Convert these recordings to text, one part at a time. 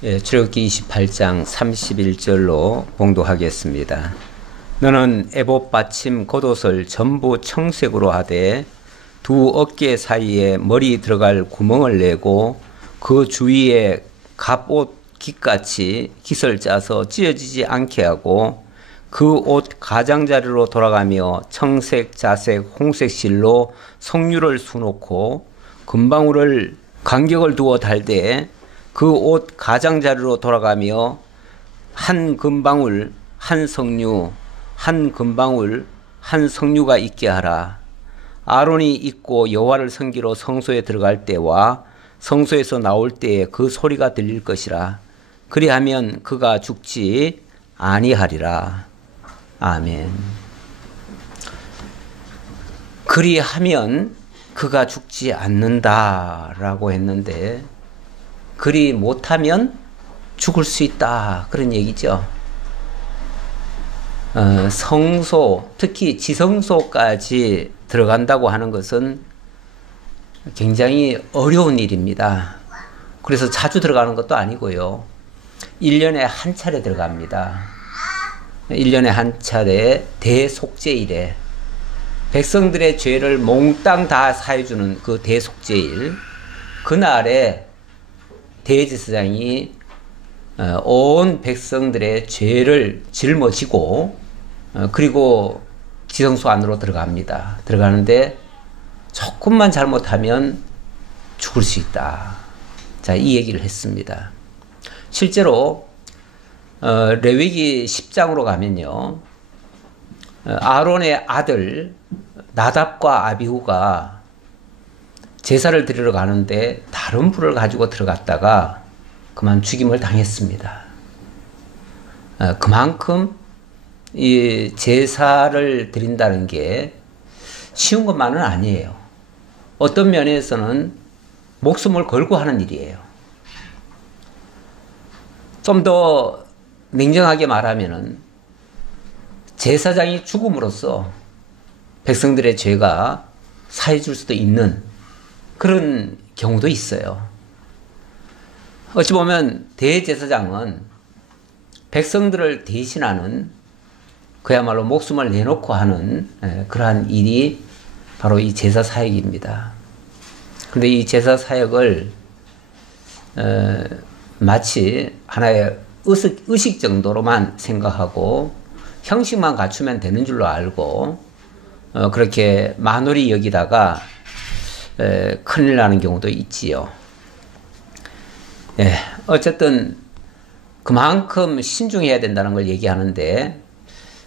출애굽기 28장 31절로 봉독하겠습니다. 너는 에봇 받침 겉옷을 전부 청색으로 하되 두 어깨 사이에 머리 들어갈 구멍을 내고 그 주위에 갑옷 깃같이 깃을 짜서 찢어지지 않게 하고 그 옷 가장자리로 돌아가며 청색, 자색, 홍색 실로 석류를 수놓고 금방울을 간격을 두어 달되 그 옷 가장자리로 돌아가며 한 금방울, 한 석류, 한 금방울, 한 석류가 있게 하라. 아론이 입고 여호와를 섬기러 성소에 들어갈 때와 성소에서 나올 때에 그 소리가 들릴 것이라. 그리하면 그가 죽지 아니하리라. 아멘. 그리하면 그가 죽지 않는다라고 했는데 그리 못하면 죽을 수 있다, 그런 얘기죠. 성소, 특히 지성소까지 들어간다고 하는 것은 굉장히 어려운 일입니다. 그래서 자주 들어가는 것도 아니고요. 1년에 한 차례 들어갑니다. 1년에 한 차례 대속죄일에 백성들의 죄를 몽땅 다 사해주는 그 대속죄일, 그날에 대제사장이 온 백성들의 죄를 짊어지고 그리고 지성소 안으로 들어갑니다. 들어가는데 조금만 잘못하면 죽을 수 있다. 자, 이 얘기를 했습니다. 실제로 레위기 10장으로 가면요, 아론의 아들 나답과 아비후가 제사를 드리러 가는데 다른 불을 가지고 들어갔다가 그만 죽임을 당했습니다. 그만큼 이 제사를 드린다는 게 쉬운 것만은 아니에요. 어떤 면에서는 목숨을 걸고 하는 일이에요. 좀 더 냉정하게 말하면은 제사장이 죽음으로써 백성들의 죄가 사해줄 수도 있는 그런 경우도 있어요. 어찌 보면 대제사장은 백성들을 대신하는, 그야말로 목숨을 내놓고 하는 그러한 일이 바로 이 제사 사역입니다. 그런데 이 제사 사역을 마치 하나의 의식 정도로만 생각하고 형식만 갖추면 되는 줄로 알고 그렇게 만홀히 여기다가 큰일 나는 경우도 있지요. 어쨌든 그만큼 신중해야 된다는 걸 얘기하는데,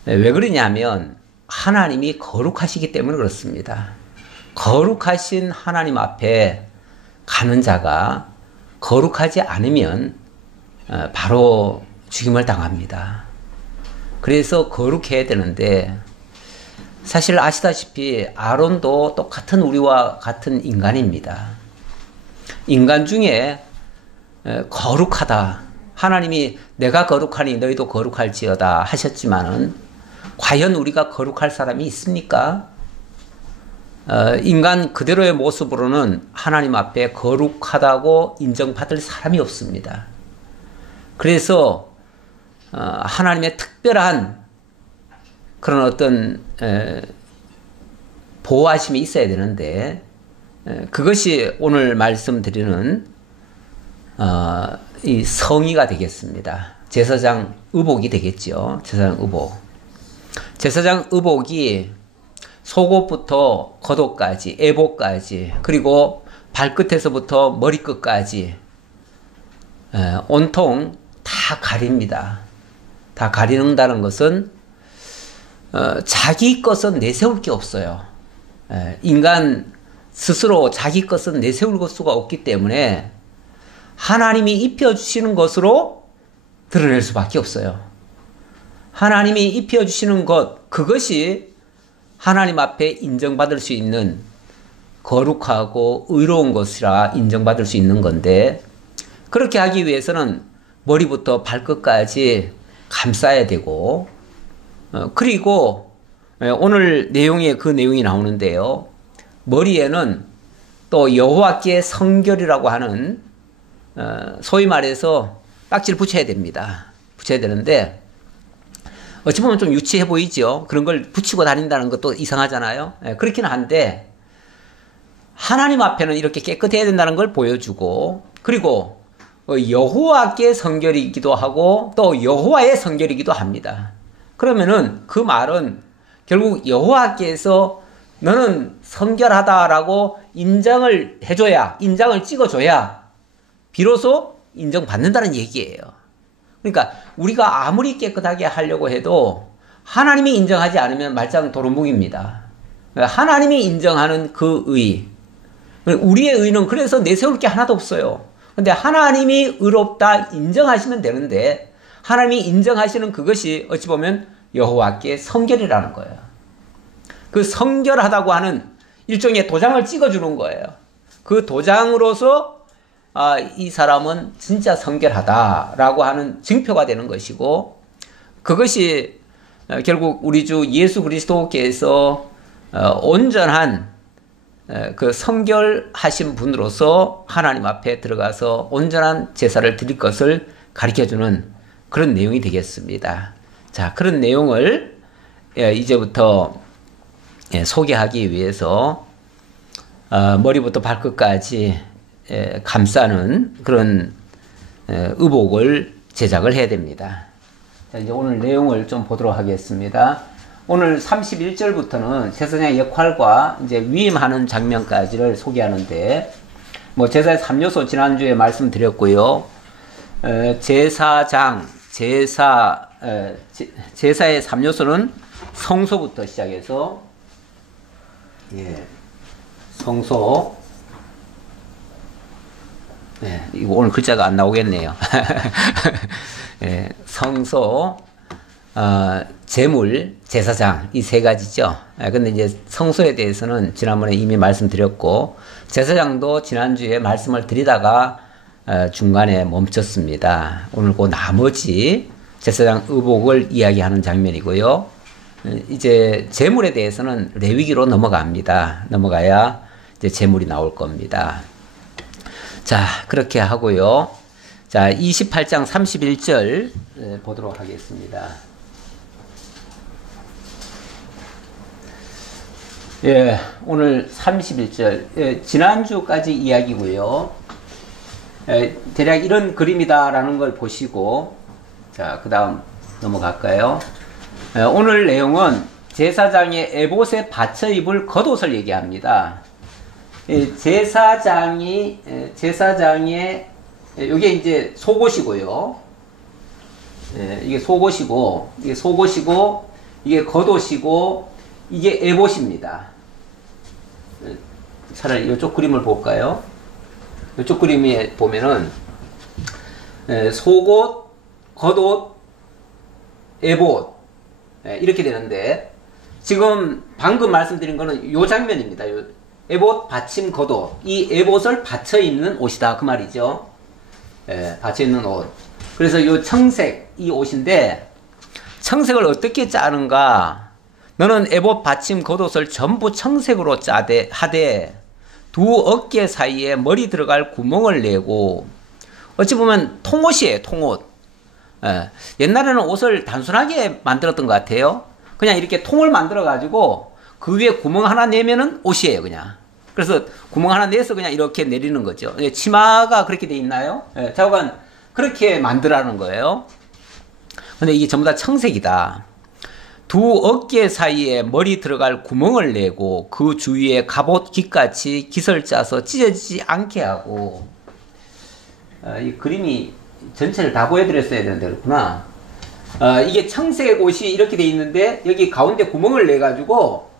왜 그러냐면 하나님이 거룩하시기 때문에 그렇습니다. 거룩하신 하나님 앞에 가는 자가 거룩하지 않으면 바로 죽임을 당합니다. 그래서 거룩해야 되는데, 사실 아시다시피 아론도 똑같은 우리와 같은 인간입니다. 인간 중에 거룩하다, 하나님이 내가 거룩하니 너희도 거룩할지어다 하셨지만은 과연 우리가 거룩할 사람이 있습니까? 인간 그대로의 모습으로는 하나님 앞에 거룩하다고 인정받을 사람이 없습니다. 그래서 하나님의 특별한 그런 어떤 보호하심이 있어야 되는데, 그것이 오늘 말씀드리는 이 성의가 되겠습니다. 제사장 의복이 되겠죠. 제사장 의복. 제사장 의복이 속옷부터 겉옷까지, 에봇까지, 그리고 발끝에서부터 머리끝까지 온통 다 가립니다. 다 가린다는 것은 자기 것은 내세울 게 없어요. 인간 스스로 자기 것은 내세울 수가 없기 때문에 하나님이 입혀주시는 것으로 드러낼 수밖에 없어요. 하나님이 입혀주시는 것, 그것이 하나님 앞에 인정받을 수 있는 거룩하고 의로운 것이라 인정받을 수 있는 건데, 그렇게 하기 위해서는 머리부터 발끝까지 감싸야 되고, 그리고 오늘 내용에 그 내용이 나오는데요, 머리에는 또 여호와께 성결이라고 하는 소위 말해서 딱지를 붙여야 됩니다. 붙여야 되는데 어찌 보면 좀 유치해 보이죠. 그런 걸 붙이고 다닌다는 것도 이상하잖아요. 그렇긴 한데 하나님 앞에는 이렇게 깨끗해야 된다는 걸 보여주고, 그리고 여호와께 성결이기도 하고 또 여호와의 성결이기도 합니다. 그러면은 그 말은 결국 여호와께서 너는 성결하다라고 인정을 해줘야, 인정을 찍어줘야 비로소 인정받는다는 얘기예요. 그러니까 우리가 아무리 깨끗하게 하려고 해도 하나님이 인정하지 않으면 말짱 도루묵입니다. 하나님이 인정하는 그 의, 우리의 의는 그래서 내세울 게 하나도 없어요. 근데 하나님이 의롭다 인정하시면 되는데 하나님이 인정하시는 그것이 어찌 보면 여호와께 성결이라는 거예요. 그 성결하다고 하는 일종의 도장을 찍어주는 거예요. 그 도장으로서 이 사람은 진짜 성결하다라고 하는 증표가 되는 것이고, 그것이 결국 우리 주 예수 그리스도께서 온전한 그 성결하신 분으로서 하나님 앞에 들어가서 온전한 제사를 드릴 것을 가르쳐주는 그런 내용이 되겠습니다. 자, 그런 내용을 이제부터 소개하기 위해서 머리부터 발끝까지 감싸는 그런 의복을 제작을 해야 됩니다. 자, 이제 오늘 내용을 좀 보도록 하겠습니다. 오늘 31절부터는 제사장의 역할과 이제 위임하는 장면까지를 소개하는데, 뭐 제사의 3요소 지난주에 말씀드렸고요. 제사의 3요소는 성소부터 시작해서, 성소, 이거 오늘 글자가 안 나오겠네요. 성소, 제물, 제사장, 이 세 가지죠. 근데 이제 성소에 대해서는 지난번에 이미 말씀드렸고, 제사장도 지난주에 말씀을 드리다가 중간에 멈췄습니다. 오늘 그 나머지 제사장 의복을 이야기하는 장면이고요. 이제 제물에 대해서는 레위기로 넘어갑니다. 넘어가야 이제 제물이 나올 겁니다. 자, 그렇게 하고요. 자, 28장 31절 보도록 하겠습니다. 오늘 31절, 지난주까지 이야기고요. 대략 이런 그림이다라는 걸 보시고, 자, 그 다음 넘어갈까요? 오늘 내용은 제사장의 에봇에 받쳐 입을 겉옷을 얘기합니다. 제사장의, 이게 이제 속옷이고요. 이게 속옷이고, 이게 겉옷이고, 이게 에봇입니다. 차라리 이쪽 그림을 볼까요? 이쪽 그림에 보면은, 속옷, 겉옷, 에봇, 이렇게 되는데, 지금 방금 말씀드린 거는 요 장면입니다. 에봇, 받침, 겉옷. 이 에봇을 받쳐 입는 옷이다. 그 말이죠. 받쳐 입는 옷. 그래서 요 청색, 이 옷인데, 청색을 어떻게 짜는가? 너는 에봇, 받침, 겉옷을 전부 청색으로 하되, 두 어깨 사이에 머리 들어갈 구멍을 내고, 어찌 보면 통옷이에요, 통옷. 옛날에는 옷을 단순하게 만들었던 것 같아요. 그냥 이렇게 통을 만들어가지고, 그 위에 구멍 하나 내면은 옷이에요, 그냥. 그래서 구멍 하나 내서 그냥 이렇게 내리는 거죠. 치마가 그렇게 돼 있나요? 자고간 그렇게 만들라는 거예요. 근데 이게 전부 다 청색이다. 두 어깨 사이에 머리 들어갈 구멍을 내고 그 주위에 갑옷 깃같이 깃을 짜서 찢어지지 않게 하고, 이 그림이 전체를 다 보여드렸어야 되는데 그렇구나. 이게 청색 옷이 이렇게 돼 있는데 여기 가운데 구멍을 내 가지고,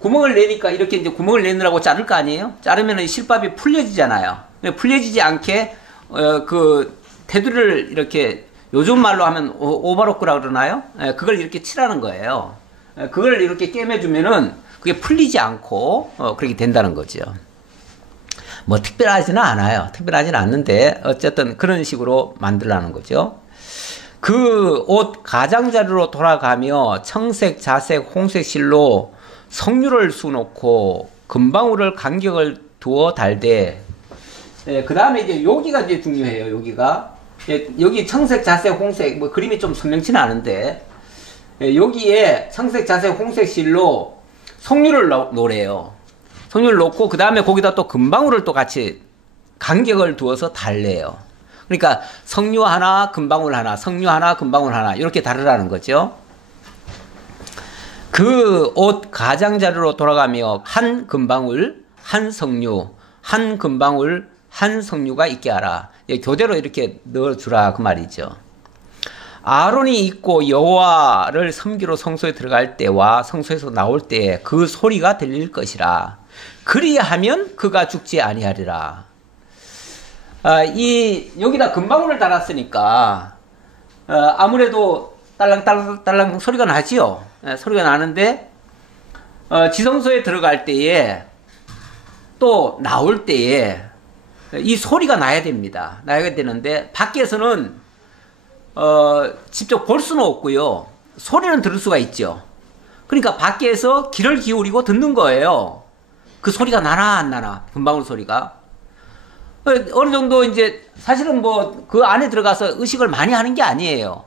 구멍을 내니까 이렇게 이제 구멍을 내느라고 자를 거 아니에요? 자르면은 실밥이 풀려지잖아요. 풀려지지 않게 그 테두리를 이렇게, 요즘 말로 하면 오버로크라 그러나요? 그걸 이렇게 칠하는 거예요. 그걸 이렇게 꿰매주면은 그게 풀리지 않고 그렇게 된다는 거죠. 뭐 특별하지는 않아요. 특별하지는 않는데 어쨌든 그런 식으로 만들라는 거죠. 그 옷 가장자리로 돌아가며 청색, 자색, 홍색 실로 석류를 수놓고 금방울을 간격을 두어 달되, 그 다음에 이제 여기가 이제 중요해요. 여기가 예, 여기 청색, 자색, 홍색 뭐 그림이 좀 선명치는 않은데 예, 여기에 청색, 자색, 홍색 실로 석류를 놓으래요. 석류를 놓고 그 다음에 거기다 또 금방울을 또 같이 간격을 두어서 달래요. 그러니까 석류 하나, 금방울 하나, 석류 하나, 금방울 하나 이렇게 다르라는 거죠. 그 옷 가장자리로 돌아가며 한 금방울, 한 석류, 한 금방울, 한 석류가 있게 하라. 예, 교대로 이렇게 넣어주라 그 말이죠. 아론이 입고 여호와를 섬기러 성소에 들어갈 때와 성소에서 나올 때에 그 소리가 들릴 것이라. 그리하면 그가 죽지 아니하리라. 여기다 금방울을 달았으니까 아무래도 딸랑딸랑 소리가 나지요. 소리가 나는데 지성소에 들어갈 때에 또 나올 때에 이 소리가 나야 됩니다. 나야 되는데 밖에서는 직접 볼 수는 없고요. 소리는 들을 수가 있죠. 그러니까 밖에서 귀를 기울이고 듣는 거예요. 그 소리가 나나 안 나나, 금방울 소리가. 어느 정도 이제 사실은 뭐 그 안에 들어가서 의식을 많이 하는 게 아니에요.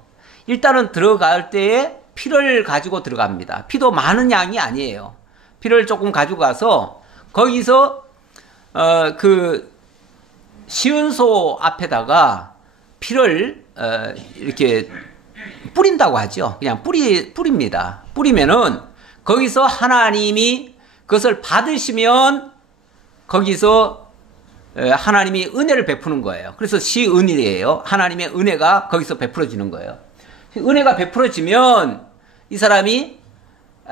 일단은 들어갈 때에 피를 가지고 들어갑니다. 피도 많은 양이 아니에요. 피를 조금 가지고 가서 거기서 그 시은소 앞에다가 피를 이렇게 뿌린다고 하죠. 그냥 뿌립니다. 뿌리면은 거기서 하나님이 그것을 받으시면 거기서 하나님이 은혜를 베푸는 거예요. 그래서 시은이에요. 하나님의 은혜가 거기서 베풀어지는 거예요. 은혜가 베풀어지면 이 사람이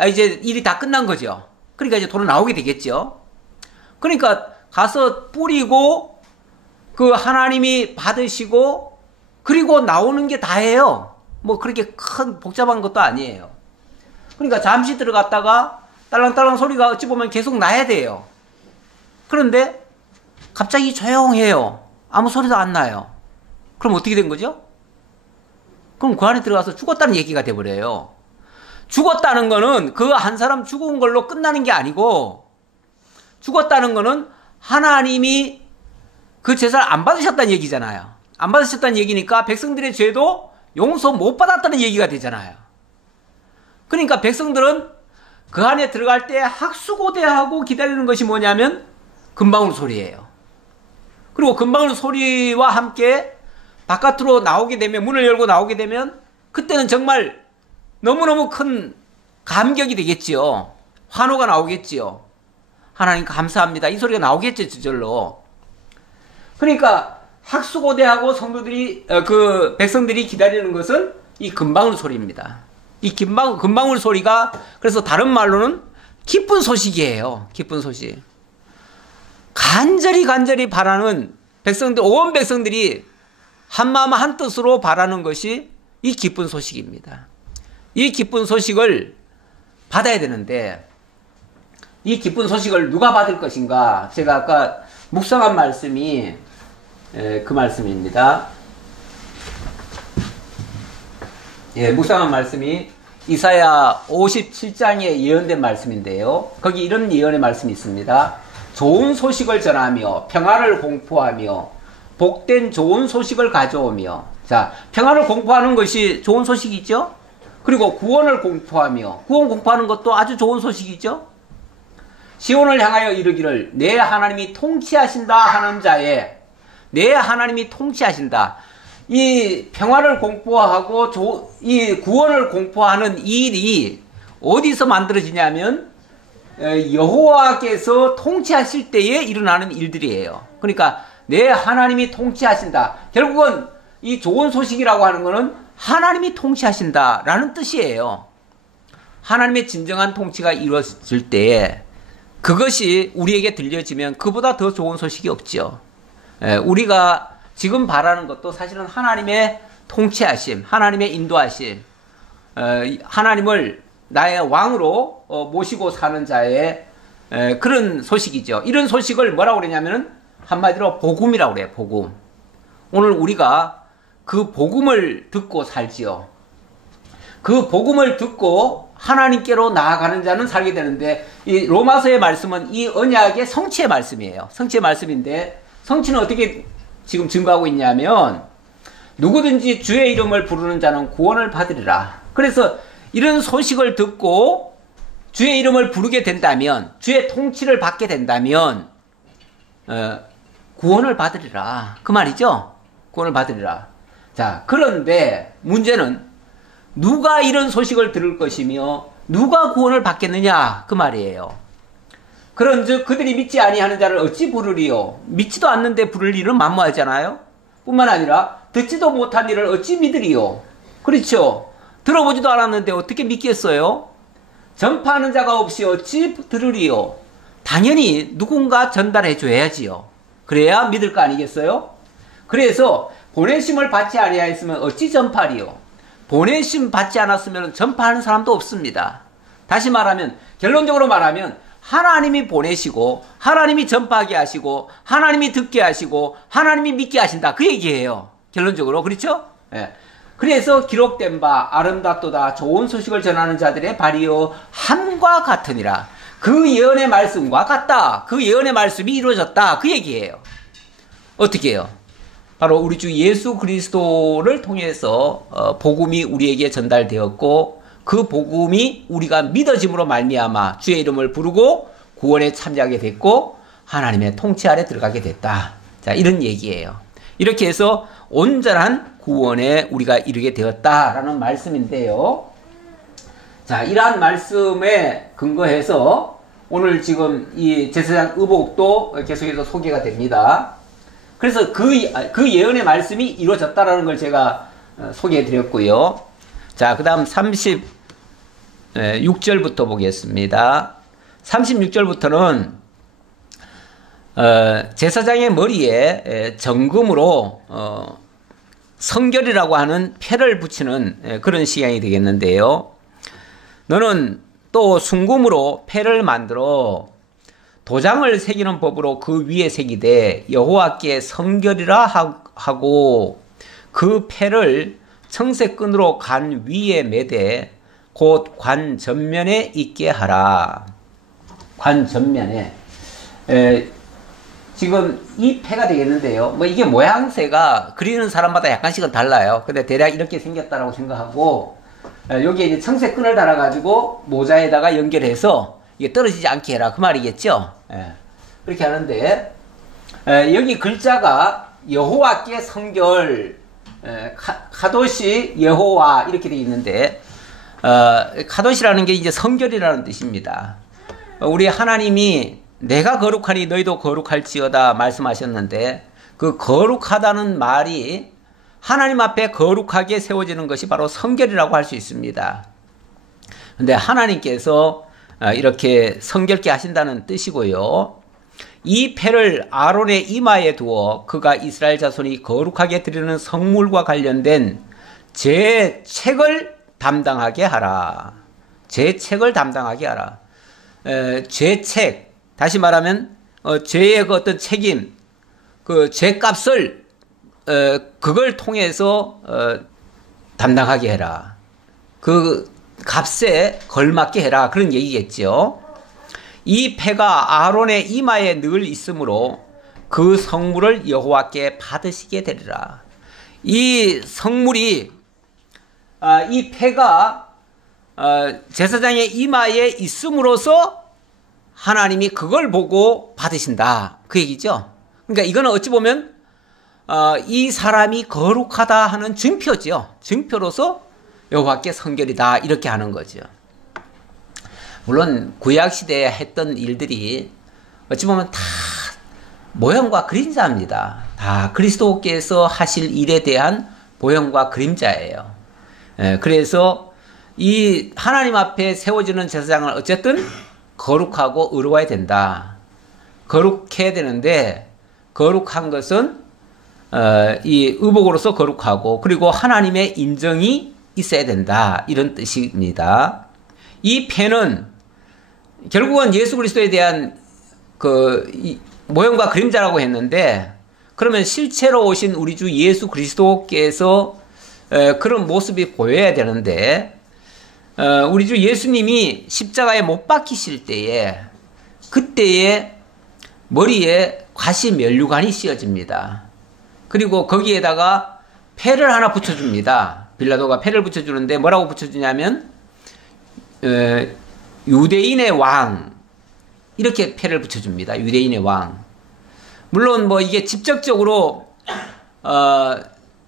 이제 일이 다 끝난 거죠. 그러니까 이제 돌아 나오게 되겠죠. 그러니까 가서 뿌리고 그 하나님이 받으시고 그리고 나오는 게 다예요. 뭐 그렇게 큰 복잡한 것도 아니에요. 그러니까 잠시 들어갔다가 딸랑딸랑 소리가 어찌 보면 계속 나야 돼요. 그런데 갑자기 조용해요. 아무 소리도 안 나요. 그럼 어떻게 된 거죠? 그럼 그 안에 들어가서 죽었다는 얘기가 돼버려요. 죽었다는 거는 그 한 사람 죽은 걸로 끝나는 게 아니고 죽었다는 거는 하나님이 그 제사를 안 받으셨다는 얘기잖아요. 안 받으셨다는 얘기니까 백성들의 죄도 용서 못 받았다는 얘기가 되잖아요. 그러니까 백성들은 그 안에 들어갈 때 학수고대하고 기다리는 것이 뭐냐면 금방울 소리예요. 그리고 금방울 소리와 함께 바깥으로 나오게 되면, 문을 열고 나오게 되면 그때는 정말 너무너무 큰 감격이 되겠지요. 환호가 나오겠지요. 하나님 감사합니다. 이 소리가 나오겠죠, 저절로. 그러니까 학수고대하고 성도들이 그 백성들이 기다리는 것은 이 금방울 소리입니다. 이 금방울 소리가 그래서 다른 말로는 기쁜 소식이에요. 기쁜 소식. 간절히 바라는 백성들, 온 백성들이 한마음 한뜻으로 바라는 것이 이 기쁜 소식입니다. 이 기쁜 소식을 받아야 되는데 이 기쁜 소식을 누가 받을 것인가? 제가 아까 묵상한 말씀이 그 말씀입니다. 예, 묵상한 말씀이 이사야 57장에 예언된 말씀인데요. 거기 이런 예언의 말씀이 있습니다. 좋은 소식을 전하며 평화를 공포하며 복된 좋은 소식을 가져오며. 자, 평화를 공포하는 것이 좋은 소식이죠. 그리고 구원을 공포하며, 구원 공포하는 것도 아주 좋은 소식이죠. 시온을 향하여 이르기를 내 하나님이 통치하신다 하는 자에, 내 하나님이 통치하신다. 이 평화를 공포하고 이 구원을 공포하는 이 일이 어디서 만들어지냐면 여호와께서 통치하실 때에 일어나는 일들이에요. 그러니까 내 하나님이 통치하신다. 결국은 이 좋은 소식이라고 하는 것은 하나님이 통치하신다라는 뜻이에요. 하나님의 진정한 통치가 이루어질 때에 그것이 우리에게 들려지면 그보다 더 좋은 소식이 없죠. 우리가 지금 바라는 것도 사실은 하나님의 통치하심, 하나님의 인도하심, 하나님을 나의 왕으로 모시고 사는 자의 그런 소식이죠. 이런 소식을 뭐라고 그러냐면은 한마디로 복음이라고 그래요. 복음. 오늘 우리가 그 복음을 듣고 살지요. 그 복음을 듣고 하나님께로 나아가는 자는 살게 되는데, 이 로마서의 말씀은 이 언약의 성취의 말씀이에요. 성취의 말씀인데 성취는 어떻게 지금 증거하고 있냐면 누구든지 주의 이름을 부르는 자는 구원을 받으리라. 그래서 이런 소식을 듣고 주의 이름을 부르게 된다면, 주의 통치를 받게 된다면 구원을 받으리라. 그 말이죠. 구원을 받으리라. 자, 그런데 문제는 누가 이런 소식을 들을 것이며 누가 구원을 받겠느냐 그 말이에요. 그런즉 그들이 믿지 아니하는 자를 어찌 부르리요? 믿지도 않는데 부를 일은 만무하잖아요. 뿐만 아니라 듣지도 못한 일을 어찌 믿으리요? 그렇죠. 들어보지도 않았는데 어떻게 믿겠어요? 전파하는 자가 없이 어찌 들으리요? 당연히 누군가 전달해 줘야지요. 그래야 믿을 거 아니겠어요? 그래서 보내심을 받지 아니하였으면 어찌 전파리요? 보내심 받지 않았으면 전파하는 사람도 없습니다. 다시 말하면, 결론적으로 말하면 하나님이 보내시고 하나님이 전파하게 하시고 하나님이 듣게 하시고 하나님이 믿게 하신다, 그 얘기예요. 결론적으로. 그렇죠? 예. 그래서 기록된 바 아름답도다 좋은 소식을 전하는 자들의 발이요 함과 같으니라. 그 예언의 말씀과 같다. 그 예언의 말씀이 이루어졌다, 그 얘기예요. 어떻게 해요? 바로 우리 주 예수 그리스도를 통해서 복음이 우리에게 전달되었고, 그 복음이 우리가 믿어짐으로 말미암아 주의 이름을 부르고 구원에 참여하게 됐고 하나님의 통치 아래 들어가게 됐다. 자, 이런 얘기예요. 이렇게 해서 온전한 구원에 우리가 이르게 되었다라는 말씀인데요. 자, 이러한 말씀에 근거해서 오늘 지금 이 제사장 의복도 계속해서 소개가 됩니다. 그래서 그 예언의 말씀이 이루어졌다라는 걸 제가 소개해 드렸고요. 자, 그 다음 36절부터 보겠습니다. 36절부터는 제사장의 머리에 정금으로 성결이라고 하는 패를 붙이는 그런 시간이 되겠는데요. 너는 또 순금으로 패를 만들어 도장을 새기는 법으로 그 위에 새기되 여호와께 성결이라 하고 그 패를 청색끈으로 관 위에 매되 곧 관 전면에 있게 하라. 관 전면에. 지금 이 패가 되겠는데요. 뭐 이게 모양새가 그리는 사람마다 약간씩은 달라요. 근데 대략 이렇게 생겼다라고 생각하고, 여기에 이제 청색끈을 달아가지고 모자에다가 연결해서 이게 떨어지지 않게 해라, 그 말이겠죠. 그렇게 하는데, 여기 글자가 여호와께 성결, 카도시 여호와 이렇게 되어 있는데, 카도시라는 게 이제 성결이라는 뜻입니다. 우리 하나님이 내가 거룩하니 너희도 거룩할지어다 말씀하셨는데, 그 거룩하다는 말이 하나님 앞에 거룩하게 세워지는 것이 바로 성결이라고 할 수 있습니다. 근데 하나님께서 이렇게 성결케 하신다는 뜻이고요. 이 패를 아론의 이마에 두어 그가 이스라엘 자손이 거룩하게 드리는 성물과 관련된 제 책을 담당하게 하라. 제 책을 담당하게 하라. 제 책, 다시 말하면 죄의 그 어떤 책임, 그 죄값을 그걸 통해서 담당하게 해라. 그 값에 걸맞게 해라, 그런 얘기겠죠. 이 패가 아론의 이마에 늘 있으므로 그 성물을 여호와께 받으시게 되리라. 이 성물이 이 패가 제사장의 이마에 있음으로써 하나님이 그걸 보고 받으신다, 그 얘기죠. 그러니까 이거는 어찌 보면 이 사람이 거룩하다 하는 증표죠. 증표로서 여호와께 성결이다, 이렇게 하는 거죠. 물론 구약시대에 했던 일들이 어찌 보면 다 모형과 그림자입니다. 다 그리스도께서 하실 일에 대한 모형과 그림자예요. 그래서 이 하나님 앞에 세워지는 제사장은 어쨌든 거룩하고 의로워야 된다. 거룩해야 되는데, 거룩한 것은 이 의복으로서 거룩하고, 그리고 하나님의 인정이 있어야 된다, 이런 뜻입니다. 이 패는 결국은 예수 그리스도에 대한 그 모형과 그림자라고 했는데, 그러면 실체로 오신 우리 주 예수 그리스도께서 그런 모습이 보여야 되는데, 우리 주 예수님이 십자가에 못 박히실 때에, 그때에 머리에 과시 면류관이 씌워집니다. 그리고 거기에다가 패를 하나 붙여줍니다. 빌라도가 패를 붙여주는데 뭐라고 붙여주냐면 유대인의 왕, 이렇게 패를 붙여줍니다. 유대인의 왕. 물론 뭐 이게 직접적으로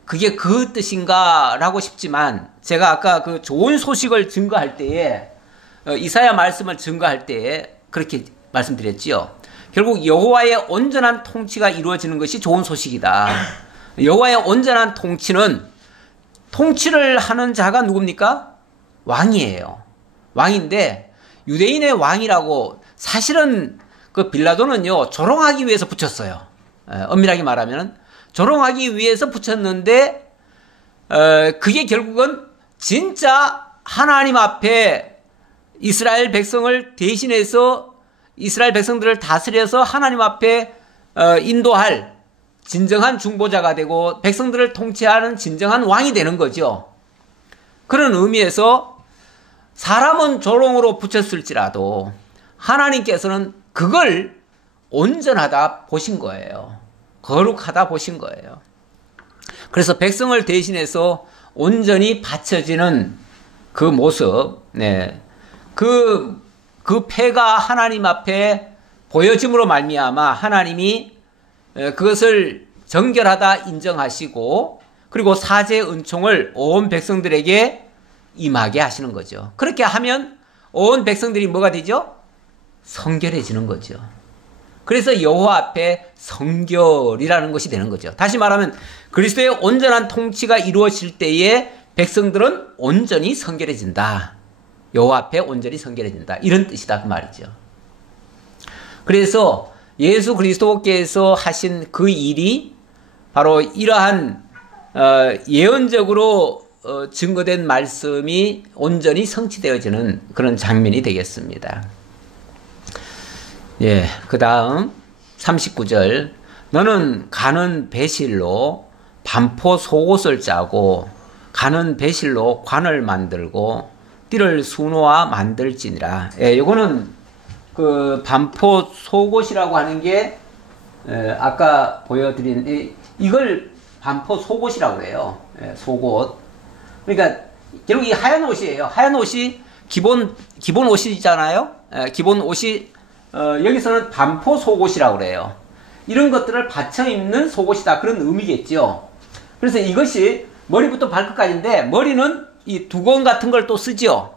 그게 그 뜻인가 라고 싶지만, 제가 아까 그 좋은 소식을 증거할 때에 이사야 말씀을 증거할 때에 그렇게 말씀드렸지요. 결국 여호와의 온전한 통치가 이루어지는 것이 좋은 소식이다. 여호와의 온전한 통치를 하는 자가 누굽니까? 왕이에요. 왕인데 유대인의 왕이라고, 사실은 그 빌라도는요 조롱하기 위해서 붙였어요. 엄밀하게 말하면 조롱하기 위해서 붙였는데 그게 결국은 진짜 하나님 앞에 이스라엘 백성을 대신해서 이스라엘 백성들을 다스려서 하나님 앞에 인도할 진정한 중보자가 되고 백성들을 통치하는 진정한 왕이 되는 거죠. 그런 의미에서 사람은 조롱으로 붙였을지라도 하나님께서는 그걸 온전하다 보신 거예요. 거룩하다 보신 거예요. 그래서 백성을 대신해서 온전히 바쳐지는 그 모습, 그 패가 하나님 앞에 보여짐으로 말미암아 하나님이 그것을 정결하다 인정하시고, 그리고 사죄의 은총을 온 백성들에게 임하게 하시는 거죠. 그렇게 하면 온 백성들이 뭐가 되죠? 성결해지는 거죠. 그래서 여호와 앞에 성결이라는 것이 되는 거죠. 다시 말하면 그리스도의 온전한 통치가 이루어질 때에 백성들은 온전히 성결해진다. 여호와 앞에 온전히 성결해진다. 이런 뜻이다 그 말이죠. 그래서 예수 그리스도께서 하신 그 일이 바로 이러한 예언적으로 증거된 말씀이 온전히 성취되어지는 그런 장면이 되겠습니다. 예, 그 다음 39절, 너는 가는 배실로 반포 속옷을 짜고 가는 배실로 관을 만들고 띠를 수놓아 만들지니라. 예, 이거는 그 반포 속옷이라고 하는 게 아까 보여드린 이걸 반포 속옷이라고 해요. 예, 속옷. 그러니까 결국 이 하얀 옷이에요. 하얀 옷이 기본 옷이잖아요. 예, 기본 옷이 여기서는 반포 속옷이라고 그래요. 이런 것들을 받쳐 입는 속옷이다, 그런 의미겠죠. 그래서 이것이 머리부터 발끝까지인데 머리는 이 두건 같은 걸 또 쓰죠.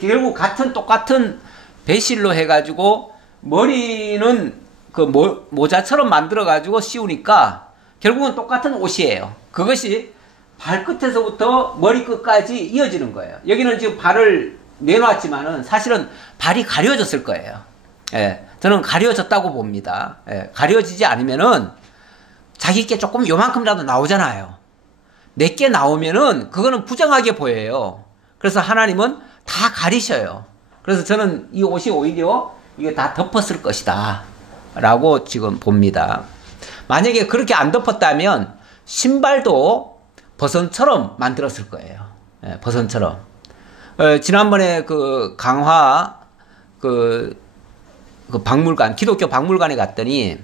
결국 똑같은 배실로 해가지고 머리는 그 모자처럼 만들어가지고 씌우니까 결국은 똑같은 옷이에요. 그것이 발끝에서부터 머리끝까지 이어지는 거예요. 여기는 지금 발을 내놓았지만은 사실은 발이 가려졌을 거예요. 예, 저는 가려졌다고 봅니다. 예, 가려지지 않으면은 자기께 조금 요만큼이라도 나오잖아요. 내게 나오면은 그거는 부정하게 보여요. 그래서 하나님은 다 가리셔요. 그래서 저는 이 옷이 오히려 이게 다 덮었을 것이다 라고 지금 봅니다. 만약에 그렇게 안 덮었다면 신발도 버선처럼 만들었을 거예요. 예, 버선처럼. 지난번에 그 강화 그 박물관, 기독교 박물관에 갔더니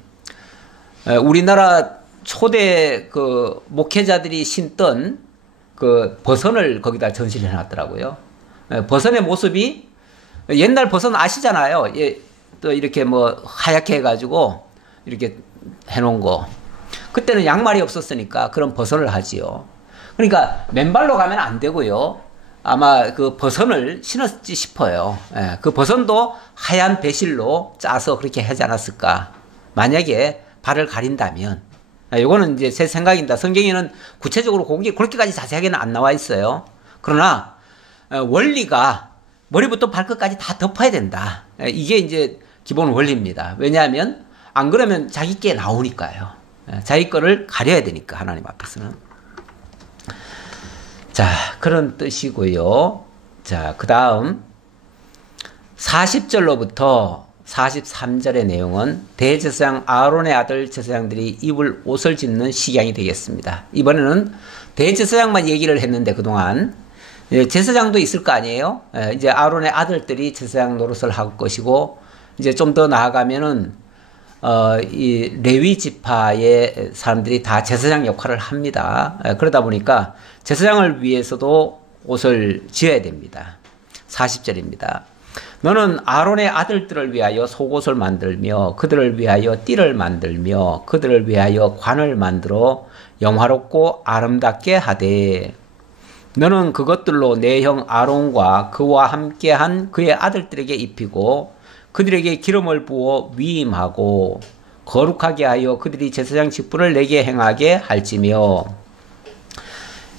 우리나라 초대 그 목회자들이 신던 그 버선을 거기다 전시를 해놨더라고요. 버선의 모습이 옛날 버선 아시잖아요. 예, 또 이렇게 뭐 하얗게 해가지고 이렇게 해놓은 거. 그때는 양말이 없었으니까 그런 버선을 하지요. 그러니까 맨발로 가면 안 되고요. 아마 그 버선을 신었지 싶어요. 예, 그 버선도 하얀 배실로 짜서 그렇게 하지 않았을까. 만약에 발을 가린다면. 이거는 이제 제 생각입니다. 성경에는 구체적으로 그렇게까지 자세하게는 안 나와 있어요. 그러나 원리가 머리부터 발끝까지 다 덮어야 된다. 이게 이제 기본 원리입니다. 왜냐하면 안 그러면 자기께 나오니까요. 자기 거를 가려야 되니까, 하나님 앞에서는. 자, 그런 뜻이고요. 자, 그 다음 40절로부터 43절의 내용은 대제사장 아론의 아들 제사장들이 입을 옷을 짓는 식양이 되겠습니다. 이번에는 대제사장만 얘기를 했는데 그동안 제사장도 있을 거 아니에요. 이제 아론의 아들들이 제사장 노릇을 할 것이고, 이제 좀 더 나아가면은 이 레위 지파의 사람들이 다 제사장 역할을 합니다. 그러다 보니까 제사장을 위해서도 옷을 지어야 됩니다. 40절입니다. 너는 아론의 아들들을 위하여 속옷을 만들며 그들을 위하여 띠를 만들며 그들을 위하여 관을 만들어 영화롭고 아름답게 하되 너는 그것들로 내 형 아론과 그와 함께한 그의 아들들에게 입히고 그들에게 기름을 부어 위임하고 거룩하게 하여 그들이 제사장 직분을 내게 행하게 할지며.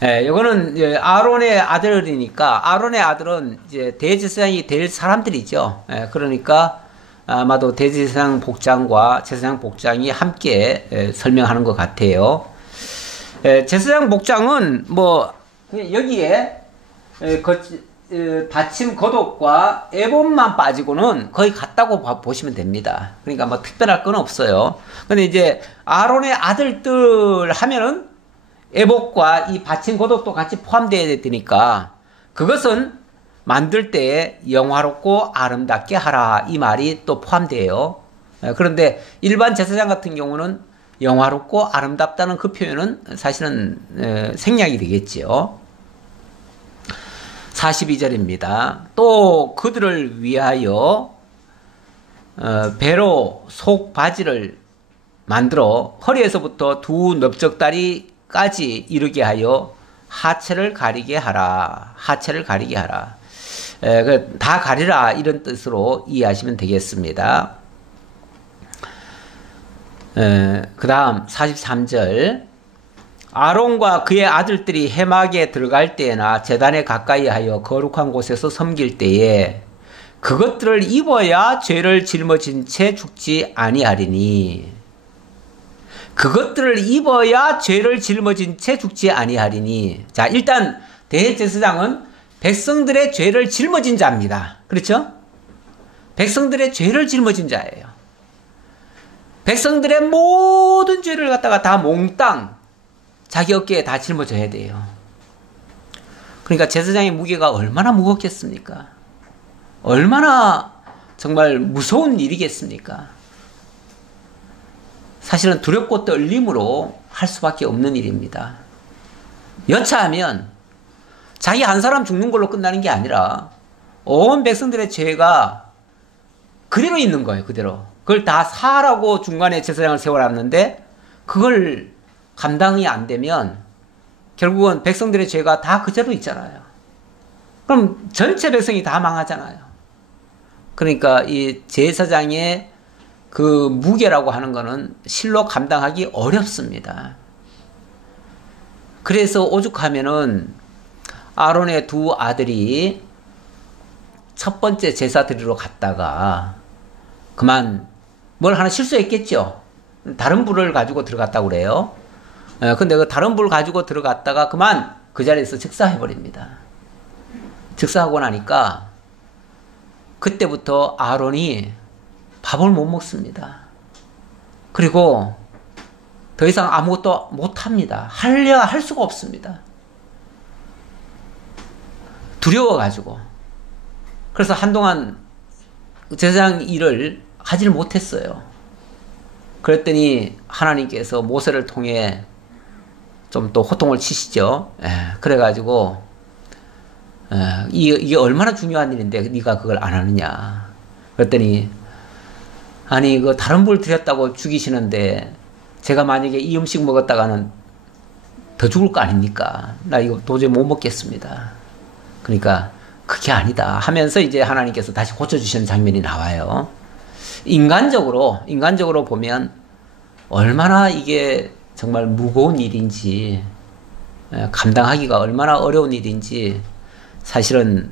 이거는 아론의 아들이니까 아론의 아들은 이제 대제사장이 될 사람들이죠. 그러니까 아마도 대제사장 복장과 제사장 복장이 함께 설명하는 것 같아요. 제사장 복장은 뭐 여기에 받침 겉옷과 에봇만 빠지고는 거의 같다고 보시면 됩니다. 그러니까 뭐 특별할 건 없어요. 근데 이제 아론의 아들들 하면은 에봇과 이 받침 겉옷도 같이 포함되어야 되니까 그것은 만들 때 영화롭고 아름답게 하라 이 말이 또 포함돼요. 그런데 일반 제사장 같은 경우는 영화롭고 아름답다는 그 표현은 사실은 생략이 되겠지요. 42절입니다. 또 그들을 위하여 배로 속 바지를 만들어 허리에서부터 두 넓적다리까지 이르게 하여 하체를 가리게 하라. 하체를 가리게 하라. 다 가리라 이런 뜻으로 이해하시면 되겠습니다. 그 다음 43절 아론과 그의 아들들이 해막에 들어갈 때나 제단에 가까이 하여 거룩한 곳에서 섬길 때에 그것들을 입어야 죄를 짊어진 채 죽지 아니하리니 그것들을 입어야 죄를 짊어진 채 죽지 아니하리니. 자, 일단 대제사장은 백성들의 죄를 짊어진 자입니다. 그렇죠? 백성들의 죄를 짊어진 자예요. 백성들의 모든 죄를 갖다가 다 몽땅 자기 어깨에 다 짊어져야 돼요. 그러니까 제사장의 무게가 얼마나 무겁겠습니까? 얼마나 정말 무서운 일이겠습니까? 사실은 두렵고 떨림으로 할 수밖에 없는 일입니다. 여차하면 자기 한 사람 죽는 걸로 끝나는 게 아니라 온 백성들의 죄가 그대로 있는 거예요. 그대로. 그걸 다 사라고 중간에 제사장을 세워놨는데 그걸 감당이 안 되면 결국은 백성들의 죄가 다 그대로 있잖아요. 그럼 전체 백성이 다 망하잖아요. 그러니까 이 제사장의 그 무게라고 하는 거는 실로 감당하기 어렵습니다. 그래서 오죽하면은 아론의 두 아들이 첫 번째 제사 드리러 갔다가 그만 뭘 하나 실수했겠죠. 다른 불을 가지고 들어갔다고 그래요. 근데 그 다른 불 가지고 들어갔다가 그만 그 자리에서 즉사해버립니다. 즉사하고 나니까 그때부터 아론이 밥을 못 먹습니다. 그리고 더 이상 아무것도 못합니다. 할 수가 없습니다. 두려워가지고. 그래서 한동안 제사장 일을 하지를 못했어요. 그랬더니 하나님께서 모세를 통해 좀 또 호통을 치시죠. 그래가지고 이게 얼마나 중요한 일인데 네가 그걸 안 하느냐. 그랬더니 아니 그 다른 불 드렸다고 죽이시는데 제가 만약에 이 음식 먹었다가는 더 죽을 거 아닙니까? 나 이거 도저히 못 먹겠습니다. 그러니까 그게 아니다 하면서 이제 하나님께서 다시 고쳐주시는 장면이 나와요. 인간적으로 보면 얼마나 이게 정말 무거운 일인지 감당하기가 얼마나 어려운 일인지 사실은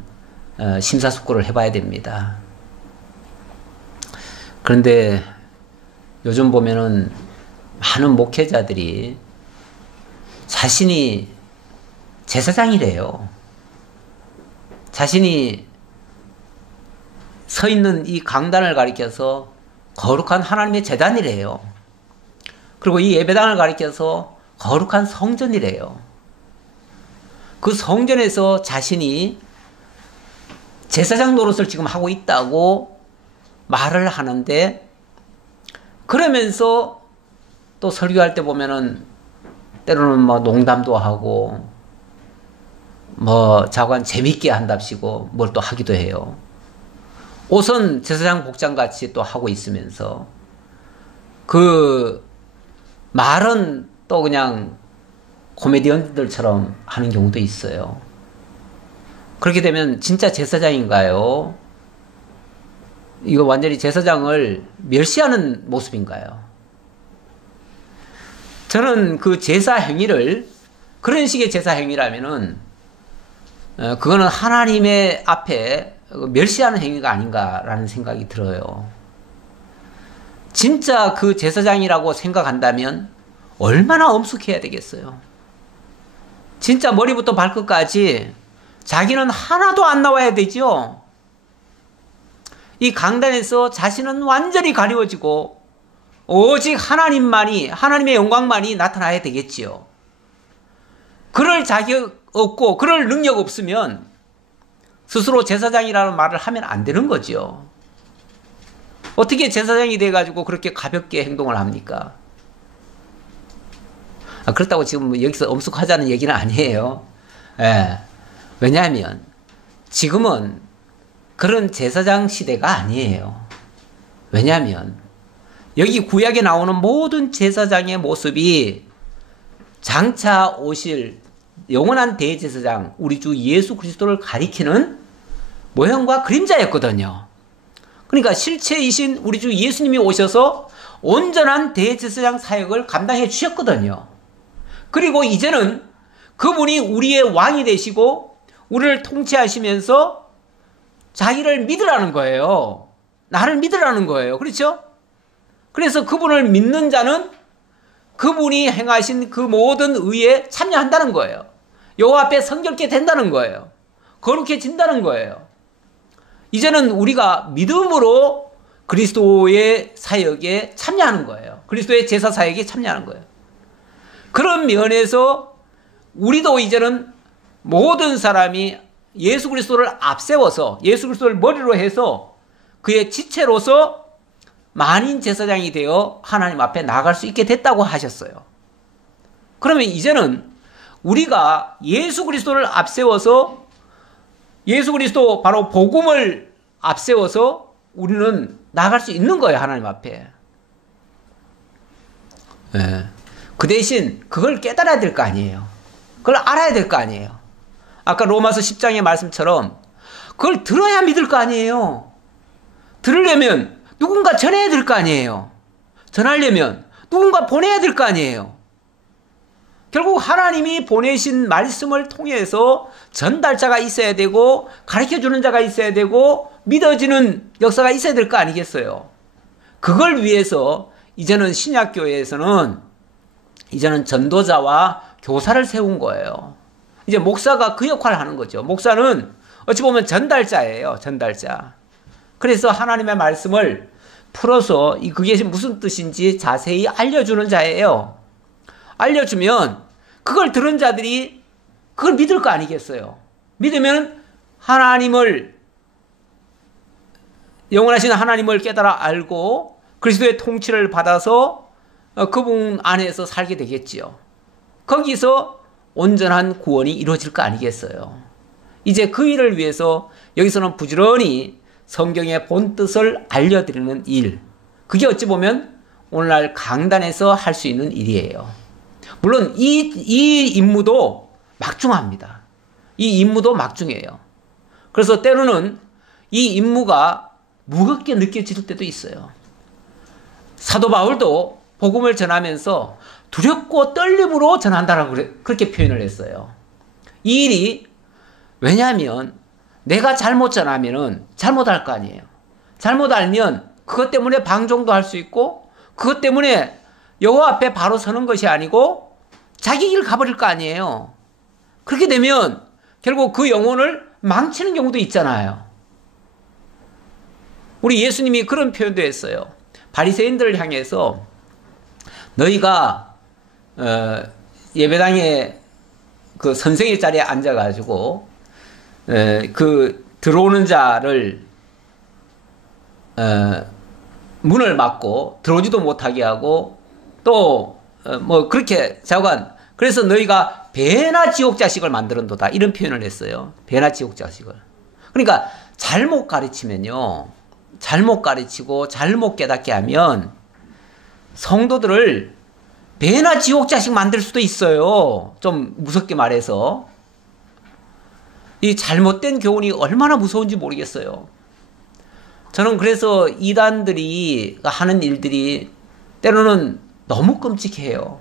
심사숙고를 해봐야 됩니다. 그런데 요즘 보면은 많은 목회자들이 자신이 제사장이래요. 자신이 서 있는 이 강단을 가리켜서 거룩한 하나님의 제단이래요. 그리고 이 예배당을 가리켜서 거룩한 성전이래요. 그 성전에서 자신이 제사장 노릇을 지금 하고 있다고 말을 하는데 그러면서 또 설교할 때 보면은 때로는 뭐 농담도 하고 뭐 자관 재밌게 한답시고 뭘 또 하기도 해요. 옷은 제사장 복장 같이 또 하고 있으면서 그 말은 또 그냥 코미디언들처럼 하는 경우도 있어요. 그렇게 되면 진짜 제사장인가요? 이거 완전히 제사장을 멸시하는 모습인가요? 저는 그 제사 행위를 그런 식의 제사 행위라면은 그거는 하나님의 앞에 멸시하는 행위가 아닌가라는 생각이 들어요. 진짜 그 제사장이라고 생각한다면 얼마나 엄숙해야 되겠어요. 진짜 머리부터 발끝까지 자기는 하나도 안 나와야 되죠. 이 강단에서 자신은 완전히 가리워지고 오직 하나님만이, 하나님의 영광만이 나타나야 되겠지요. 그럴 자격 없고 그럴 능력 없으면 스스로 제사장이라는 말을 하면 안 되는 거죠. 어떻게 제사장이 돼가지고 그렇게 가볍게 행동을 합니까? 그렇다고 지금 여기서 엄숙하자는 얘기는 아니에요. 예. 왜냐하면 지금은 그런 제사장 시대가 아니에요. 왜냐하면 여기 구약에 나오는 모든 제사장의 모습이 장차 오실 영원한 대제사장 우리 주 예수 그리스도를 가리키는 모형과 그림자였거든요. 그러니까 실체이신 우리 주 예수님이 오셔서 온전한 대제사장 사역을 감당해 주셨거든요. 그리고 이제는 그분이 우리의 왕이 되시고 우리를 통치하시면서 자기를 믿으라는 거예요. 나를 믿으라는 거예요. 그렇죠? 그래서 그분을 믿는 자는 그분이 행하신 그 모든 의에 참여한다는 거예요. 여호와 앞에 성결케 된다는 거예요. 거룩해진다는 거예요. 이제는 우리가 믿음으로 그리스도의 사역에 참여하는 거예요. 그리스도의 제사 사역에 참여하는 거예요. 그런 면에서 우리도 이제는 모든 사람이 예수 그리스도를 앞세워서 예수 그리스도를 머리로 해서 그의 지체로서 만인 제사장이 되어 하나님 앞에 나아갈 수 있게 됐다고 하셨어요. 그러면 이제는 우리가 예수 그리스도를 앞세워서 예수 그리스도 바로 복음을 앞세워서 우리는 나아갈 수 있는 거예요. 하나님 앞에. 네. 그 대신 그걸 깨달아야 될 거 아니에요. 그걸 알아야 될 거 아니에요. 아까 로마서 10장의 말씀처럼 그걸 들어야 믿을 거 아니에요. 들으려면 누군가 전해야 될 거 아니에요. 전하려면 누군가 보내야 될 거 아니에요. 결국 하나님이 보내신 말씀을 통해서 전달자가 있어야 되고 가르쳐주는 자가 있어야 되고 믿어지는 역사가 있어야 될 거 아니겠어요. 그걸 위해서 이제는 신약교회에서는 이제는 전도자와 교사를 세운 거예요. 이제 목사가 그 역할을 하는 거죠. 목사는 어찌 보면 전달자예요. 전달자. 그래서 하나님의 말씀을 풀어서 그게 무슨 뜻인지 자세히 알려주는 자예요. 알려주면 그걸 들은 자들이 그걸 믿을 거 아니겠어요. 믿으면 하나님을 영원하신 하나님을 깨달아 알고 그리스도의 통치를 받아서 그분 안에서 살게 되겠지요. 거기서 온전한 구원이 이루어질 거 아니겠어요. 이제 그 일을 위해서 여기서는 부지런히 성경의 본뜻을 알려드리는 일, 그게 어찌 보면 오늘날 강단에서 할 수 있는 일이에요. 물론 이 임무도 막중합니다. 이 임무도 막중해요. 그래서 때로는 이 임무가 무겁게 느껴질 때도 있어요. 사도 바울도 복음을 전하면서 두렵고 떨림으로 전한다라고 그렇게 표현을 했어요. 이 일이 왜냐하면 내가 잘못 전하면은 잘못할 거 아니에요. 잘못 알면 그것 때문에 방종도 할 수 있고 그것 때문에 여호와 앞에 바로 서는 것이 아니고 자기 길 가버릴 거 아니에요. 그렇게 되면 결국 그 영혼을 망치는 경우도 있잖아요. 우리 예수님이 그런 표현도 했어요. 바리새인들을 향해서 너희가 예배당에 그 선생의 자리에 앉아가지고 그 들어오는 자를 문을 막고 들어오지도 못하게 하고 또 뭐 그렇게 자관 그래서 너희가 배나 지옥 자식을 만들었도다 이런 표현을 했어요. 배나 지옥 자식을. 그러니까 잘못 가르치면요. 잘못 가르치고 잘못 깨닫게 하면 성도들을 배나 지옥 자식 만들 수도 있어요. 좀 무섭게 말해서. 이 잘못된 교훈이 얼마나 무서운지 모르겠어요. 저는 그래서 이단들이 하는 일들이 때로는 너무 끔찍해요.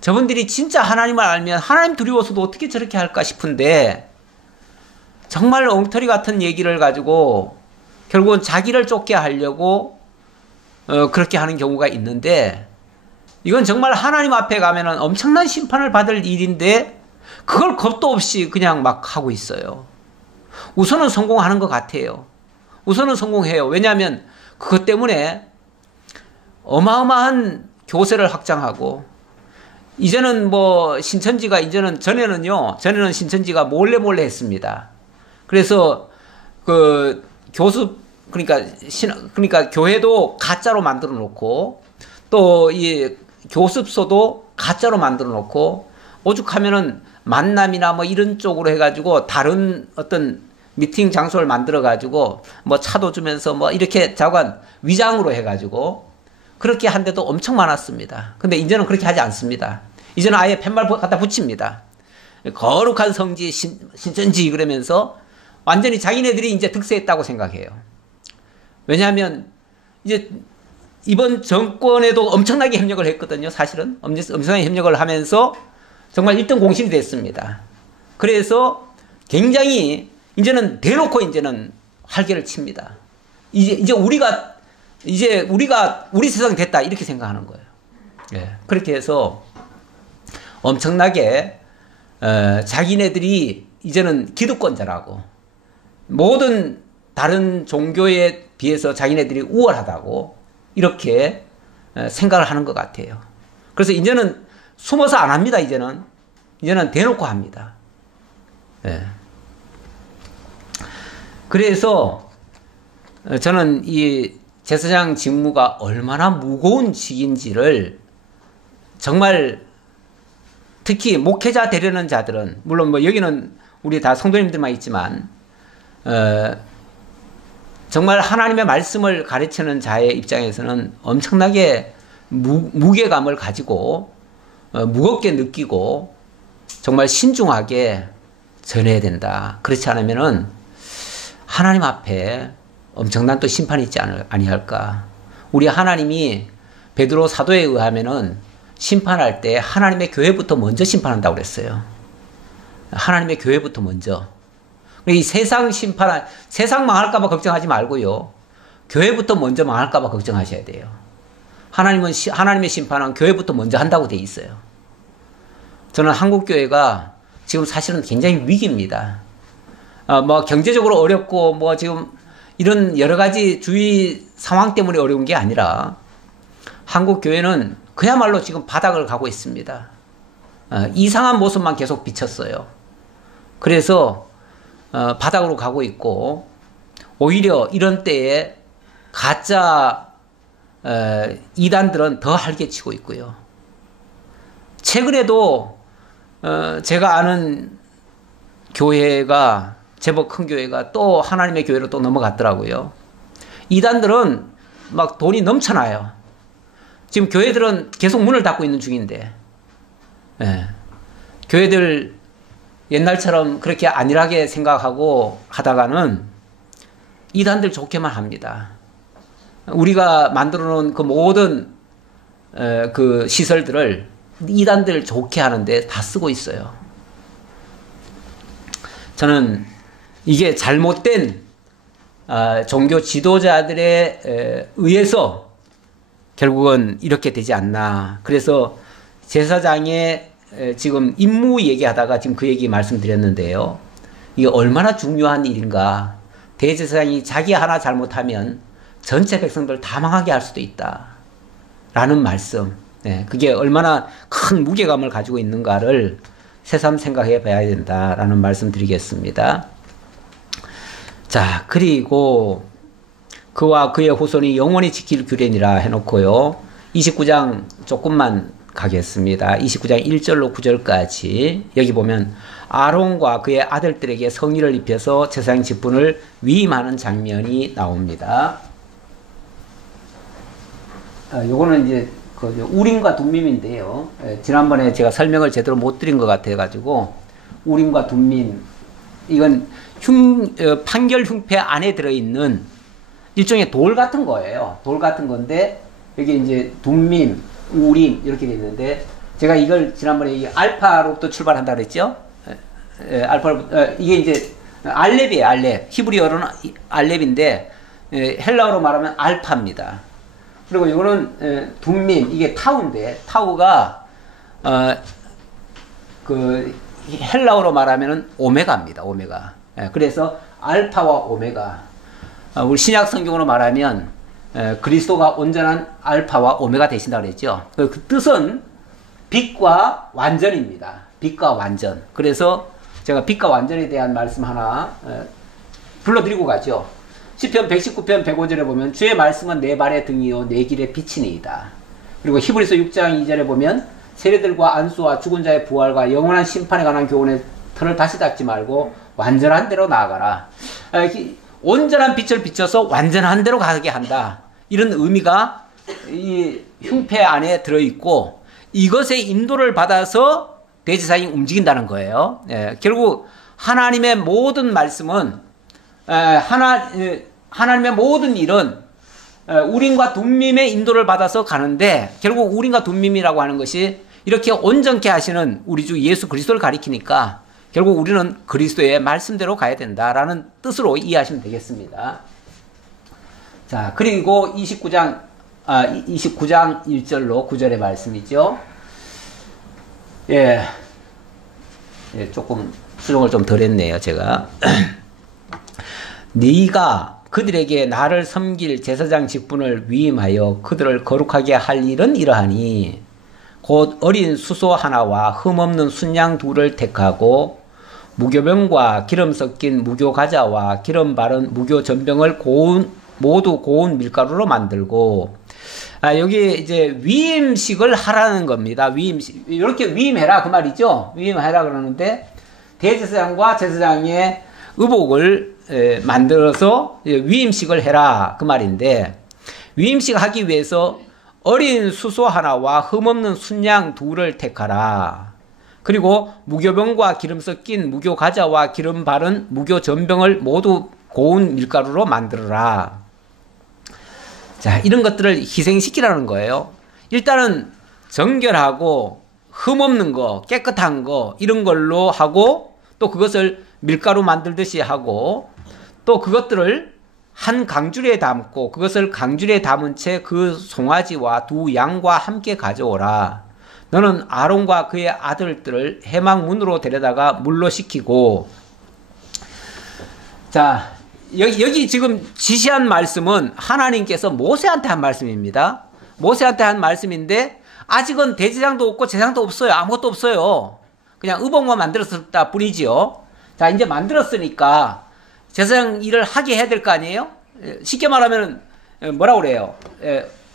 저분들이 진짜 하나님을 알면 하나님 두려워서도 어떻게 저렇게 할까 싶은데 정말 엉터리 같은 얘기를 가지고 결국은 자기를 쫓게 하려고 그렇게 하는 경우가 있는데 이건 정말 하나님 앞에 가면은 엄청난 심판을 받을 일인데 그걸 겁도 없이 그냥 막 하고 있어요. 우선은 성공하는 것 같아요. 우선은 성공해요. 왜냐하면 그것 때문에 어마어마한 교세를 확장하고 이제는 뭐 신천지가 이제는 전에는 신천지가 몰래 했습니다. 그래서 그 교수 그러니까 교회도 가짜로 만들어 놓고 또 이 교습소도 가짜로 만들어 놓고 오죽하면은 만남이나 뭐 이런 쪽으로 해가지고 다른 어떤 미팅 장소를 만들어 가지고 뭐 차도 주면서 뭐 이렇게 자관 위장으로 해가지고 그렇게 한 데도 엄청 많았습니다. 근데 이제는 그렇게 하지 않습니다. 이제는 아예 팻말 갖다 붙입니다. 거룩한 성지 신천지 그러면서 완전히 자기네들이 이제 득세했다고 생각해요. 왜냐하면 이제 이번 정권에도 엄청나게 협력을 했거든요. 사실은 엄청나게 협력을 하면서 정말 1등 공신이 됐습니다. 그래서 굉장히 이제는 대놓고 이제는 활개를 칩니다. 이제 우리가 우리 세상 됐다 이렇게 생각하는 거예요. 예. 그렇게 해서 엄청나게 자기네들이 이제는 기득권자라고 모든 다른 종교에 비해서 자기네들이 우월하다고 이렇게 생각을 하는 것 같아요. 그래서 이제는 숨어서 안 합니다. 이제는 대놓고 합니다. 예. 그래서 저는 이 제사장 직무가 얼마나 무거운 직인지를 정말 특히 목회자 되려는 자들은 물론 뭐 여기는 우리 다 성도님들만 있지만 정말 하나님의 말씀을 가르치는 자의 입장에서는 엄청나게 무게감을 가지고 무겁게 느끼고 정말 신중하게 전해야 된다. 그렇지 않으면은 하나님 앞에 엄청난 또 심판이 있지 아니할까. 우리 하나님이 베드로 사도에 의하면은 심판할 때 하나님의 교회부터 먼저 심판한다고 그랬어요. 하나님의 교회부터 먼저. 이 세상 세상 망할까봐 걱정하지 말고요. 교회부터 먼저 망할까봐 걱정하셔야 돼요. 하나님의 심판은 교회부터 먼저 한다고 돼 있어요. 저는 한국교회가 지금 사실은 굉장히 위기입니다. 뭐 경제적으로 어렵고 뭐 지금 이런 여러 가지 주위 상황 때문에 어려운 게 아니라 한국교회는 그야말로 지금 바닥을 가고 있습니다. 이상한 모습만 계속 비쳤어요. 그래서 바닥으로 가고 있고 오히려 이런 때에 가짜 이단들은 더 활개치고 있고요. 최근에도 제가 아는 교회가 제법 큰 교회가 또 하나님의 교회로 또 넘어갔더라고요. 이단들은 막 돈이 넘쳐나요. 지금 교회들은 계속 문을 닫고 있는 중인데 교회들 옛날처럼 그렇게 안일하게 생각하고 하다가는 이단들 좋게만 합니다. 우리가 만들어 놓은 그 모든 그 시설들을 이단들 좋게 하는데 다 쓰고 있어요. 저는 이게 잘못된 종교 지도자들에 의해서 결국은 이렇게 되지 않나. 그래서 제사장의 지금 임무 얘기하다가 지금 그 얘기 말씀드렸는데요. 이게 얼마나 중요한 일인가. 대제사장이 자기 하나 잘못하면 전체 백성들 다 망하게 할 수도 있다. 라는 말씀. 그게 얼마나 큰 무게감을 가지고 있는가를 새삼 생각해 봐야 된다라는 말씀 드리겠습니다. 자, 그리고 그와 그의 후손이 영원히 지킬 규례니라 해놓고요. 29장 조금만 가겠습니다. 29장 1절로 9절까지 여기 보면 아론과 그의 아들들에게 성의를 입혀서 제사장 직분을 위임하는 장면이 나옵니다. 요거는 이제 그 우림과 둠밈인데요. 지난번에 제가 설명을 제대로 못 드린 것 같아가지고 우림과 둠밈 이건 판결 흉패 안에 들어있는 일종의 돌 같은 거예요. 돌 같은 건데 여기 이제 둠밈, 우림 이렇게 돼 있는데 제가 이걸 지난번에 이 알파로부터 출발한다 그랬죠. 이게 이제 알렙이에요. 알렙. 히브리어로는 알렙인데 헬라어로 말하면 알파입니다. 그리고 이거는 둠밈, 이게 타우인데 타우가 그 헬라어로 말하면은 오메가입니다. 오메가. 그래서 알파와 오메가. 우리 신약 성경으로 말하면 그리스도가 온전한 알파와 오메가 되신다 그랬죠. 그 뜻은 빛과 완전입니다. 빛과 완전. 그래서 제가 빛과 완전에 대한 말씀 하나 불러드리고 가죠. 시편 119편 105절에 보면 주의 말씀은 내 발의 등이요 내 길의 빛이니이다. 그리고 히브리서 6장 2절에 보면 세례들과 안수와 죽은 자의 부활과 영원한 심판에 관한 교훈의 털을 다시 닦지 말고 완전한 대로 나아가라. 온전한 빛을 비춰서 완전한 대로 가게 한다. 이런 의미가 이 흉패 안에 들어있고 이것의 인도를 받아서 대제사장이 움직인다는 거예요. 결국 하나님의 모든 말씀은 하나님의 모든 일은 우림과 둠밈의 인도를 받아서 가는데 결국 우림과 둠밈이라고 하는 것이 이렇게 온전케 하시는 우리 주 예수 그리스도를 가리키니까 결국 우리는 그리스도의 말씀대로 가야 된다라는 뜻으로 이해하시면 되겠습니다. 자, 그리고 29장 1절로 9절의 말씀이죠. 조금 수정을 좀 덜 했네요, 제가. 네가 그들에게 나를 섬길 제사장 직분을 위임하여 그들을 거룩하게 할 일은 이러하니 곧 어린 수소 하나와 흠없는 순양 둘을 택하고 무교병과 기름 섞인 무교과자와 기름 바른 무교전병을 모두 고운 밀가루로 만들고 여기 이제 위임식을 하라는 겁니다. 위임식 이렇게 위임해라 그 말이죠. 위임해라 그러는데 대제사장과 제사장의 의복을 만들어서 위임식을 해라 그 말인데 위임식 하기 위해서 어린 수소 하나와 흠없는 순양 둘을 택하라. 그리고 무교병과 기름 섞인 무교과자와 기름 바른 무교전병을 모두 고운 밀가루로 만들어라. 자, 이런 것들을 희생시키라는 거예요. 일단은 정결하고 흠없는 거, 깨끗한 거 이런 걸로 하고 또 그것을 밀가루 만들듯이 하고 또 그것들을 한 강줄에 담고 그것을 강줄에 담은 채 그 송아지와 두 양과 함께 가져오라. 너는 아론과 그의 아들들을 해망문으로 데려다가 물로 씻기고. 자, 여기 지금 지시한 말씀은 하나님께서 모세한테 한 말씀입니다. 모세한테 한 말씀인데 아직은 대제사장도 없고 제사장도 없어요. 아무것도 없어요. 그냥 의복만 만들었다 뿐이지요. 자, 이제 만들었으니까 제사장 일을 하게 해야 될 거 아니에요? 쉽게 말하면 뭐라고 그래요?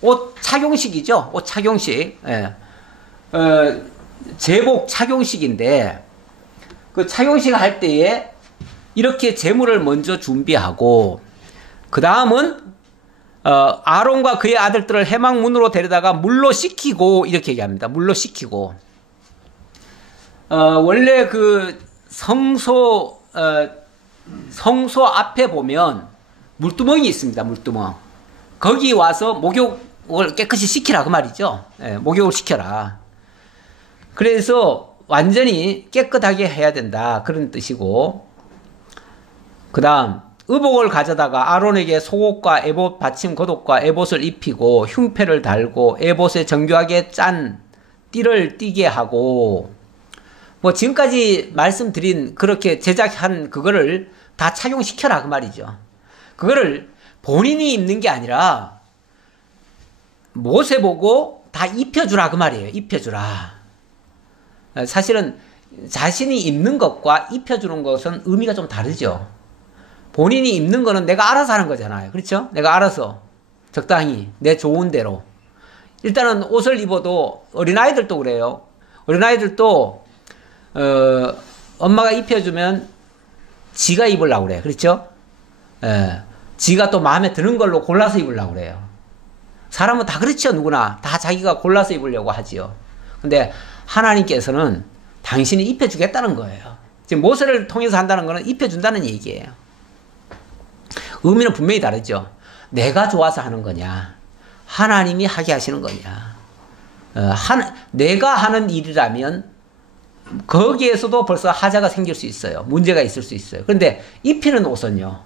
옷 착용식이죠. 옷 착용식. 제복 착용식인데 그 착용식 할 때에 이렇게 제물을 먼저 준비하고 그 다음은 아론과 그의 아들들을 해망문으로 데려다가 물로 씻기고 이렇게 얘기합니다. 물로 씻기고 원래 그 성소 앞에 보면 물두멍이 있습니다. 물두멍. 거기 와서 목욕을 깨끗이 시키라 그 말이죠. 목욕을 시켜라. 그래서 완전히 깨끗하게 해야 된다 그런 뜻이고 그 다음 의복을 가져다가 아론에게 속옷과 에봇 받침 겉옷과 에봇을 입히고 흉패를 달고 에봇에 정교하게 짠 띠를 띠게 하고 뭐 지금까지 말씀드린 그렇게 제작한 그거를 다 착용시켜라 그 말이죠. 그거를 본인이 입는 게 아니라 모세 보고 다 입혀주라 그 말이에요. 입혀주라. 사실은 자신이 입는 것과 입혀주는 것은 의미가 좀 다르죠. 본인이 입는 거는 내가 알아서 하는 거잖아요. 그렇죠? 내가 알아서 적당히 내 좋은 대로. 일단은 옷을 입어도 어린아이들도 그래요. 어린아이들도 엄마가 입혀주면 지가 입으려고 그래요. 그렇죠? 지가 또 마음에 드는 걸로 골라서 입으려고 그래요. 사람은 다 그렇죠. 누구나 다 자기가 골라서 입으려고 하지요. 근데 하나님께서는 당신이 입혀주겠다는 거예요. 지금 모세를 통해서 한다는 거는 입혀준다는 얘기예요. 의미는 분명히 다르죠. 내가 좋아서 하는 거냐, 하나님이 하게 하시는 거냐. 내가 하는 일이라면 거기에서도 벌써 하자가 생길 수 있어요. 문제가 있을 수 있어요. 그런데 입히는 옷은요,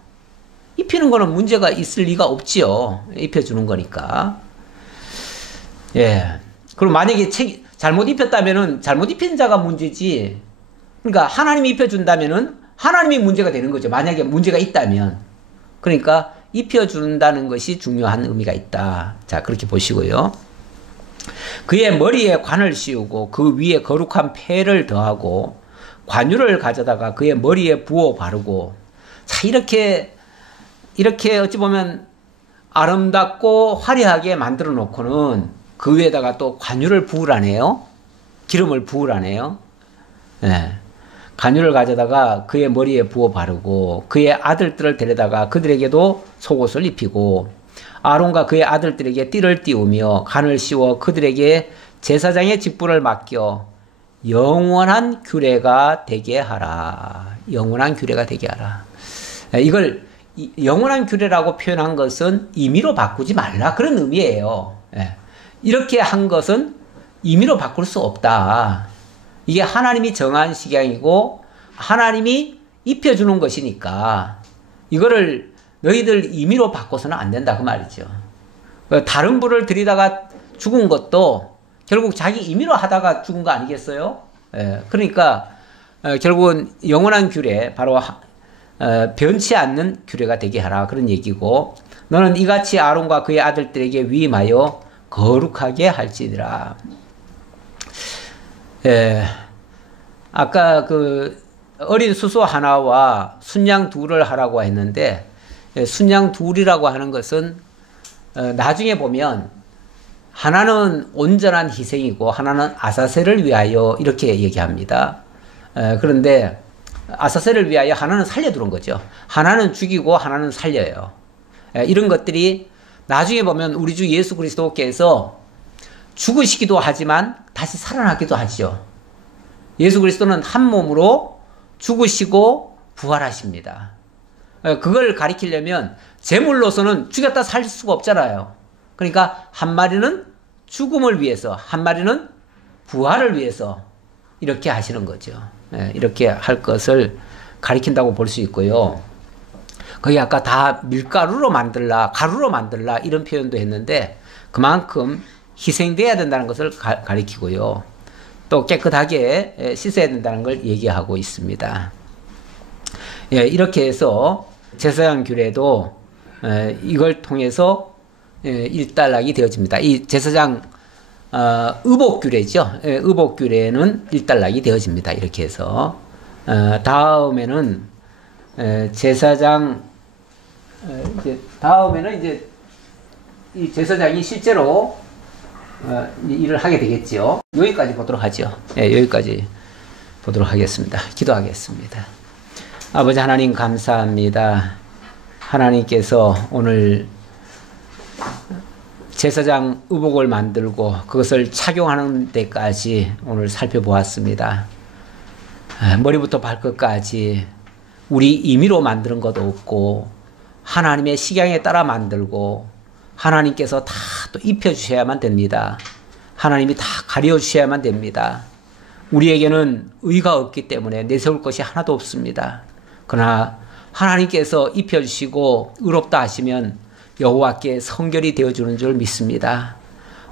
입히는 거는 문제가 있을 리가 없지요. 입혀주는 거니까. 예. 그럼 만약에 잘못 입혔다면은 잘못 입힌 자가 문제지. 그러니까 하나님이 입혀준다면은 하나님이 문제가 되는 거죠. 만약에 문제가 있다면. 그러니까 입혀준다는 것이 중요한 의미가 있다. 자, 그렇게 보시고요. 그의 머리에 관을 씌우고 그 위에 거룩한 폐를 더하고 관유를 가져다가 그의 머리에 부어 바르고. 자, 이렇게 어찌 보면 아름답고 화려하게 만들어 놓고는 그 위에다가 또 관유를 부으라네요. 기름을 부으라네요. 네. 관유를 가져다가 그의 머리에 부어 바르고 그의 아들들을 데려다가 그들에게도 속옷을 입히고 아론과 그의 아들들에게 띠를 띄우며 관을 씌워 그들에게 제사장의 직분을 맡겨 영원한 규례가 되게 하라. 영원한 규례가 되게 하라. 이걸 영원한 규례라고 표현한 것은 임의로 바꾸지 말라, 그런 의미예요. 이렇게 한 것은 임의로 바꿀 수 없다. 이게 하나님이 정한 식양이고 하나님이 입혀주는 것이니까 이거를 너희들 임의로 바꿔서는 안 된다, 그 말이죠. 다른 불을 들이다가 죽은 것도 결국 자기 임의로 하다가 죽은 거 아니겠어요? 그러니까 결국은 영원한 규례, 바로 변치 않는 규례가 되게 하라, 그런 얘기고, 너는 이같이 아론과 그의 아들들에게 위임하여 거룩하게 할지니라. 아까 그 어린 수소 하나와 순양 둘을 하라고 했는데, 순양 둘이라고 하는 것은 나중에 보면 하나는 온전한 희생이고 하나는 아사셀을 위하여 이렇게 얘기합니다. 그런데 아사셀을 위하여 하나는 살려두는 거죠. 하나는 죽이고 하나는 살려요. 이런 것들이 나중에 보면 우리 주 예수 그리스도께서 죽으시기도 하지만 다시 살아나기도 하죠. 예수 그리스도는 한 몸으로 죽으시고 부활하십니다. 그걸 가리키려면 제물로서는 죽였다 살릴 수가 없잖아요. 그러니까 한 마리는 죽음을 위해서, 한 마리는 부활을 위해서 이렇게 하시는 거죠. 이렇게 할 것을 가리킨다고 볼 수 있고요. 거기 아까 다 밀가루로 만들라, 가루로 만들라 이런 표현도 했는데 그만큼 희생돼야 된다는 것을 가리키고요. 또 깨끗하게 씻어야 된다는 걸 얘기하고 있습니다. 이렇게 해서 제사장 규례도 이걸 통해서 일단락이 되어집니다. 이 제사장 의복 규례죠. 의복 규례는 일단락이 되어집니다. 이렇게 해서 다음에는 제사장 다음에는 이제 이 제사장이 실제로 일을 하게 되겠죠. 여기까지 보도록 하죠. 여기까지 보도록 하겠습니다. 기도하겠습니다. 아버지 하나님 감사합니다. 하나님께서 오늘 제사장 의복을 만들고 그것을 착용하는 데까지 오늘 살펴보았습니다. 머리부터 발끝까지 우리 임의로 만드는 것도 없고 하나님의 식양에 따라 만들고 하나님께서 다 또 입혀주셔야만 됩니다. 하나님이 다 가려주셔야만 됩니다. 우리에게는 의가 없기 때문에 내세울 것이 하나도 없습니다. 그러나 하나님께서 입혀주시고 의롭다 하시면 여호와께 성결이 되어주는 줄 믿습니다.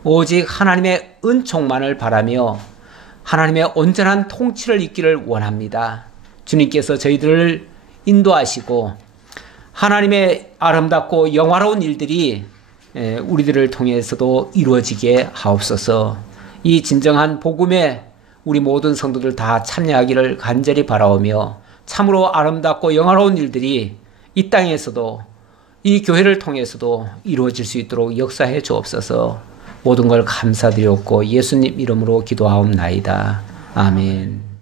오직 하나님의 은총만을 바라며 하나님의 온전한 통치를 있기를 원합니다. 주님께서 저희들을 인도하시고 하나님의 아름답고 영화로운 일들이 우리들을 통해서도 이루어지게 하옵소서. 이 진정한 복음에 우리 모든 성도들 다 참여하기를 간절히 바라오며 참으로 아름답고 영화로운 일들이 이 땅에서도 이 교회를 통해서도 이루어질 수 있도록 역사해 주옵소서. 모든 걸 감사드렸고 예수님 이름으로 기도하옵나이다. 아멘.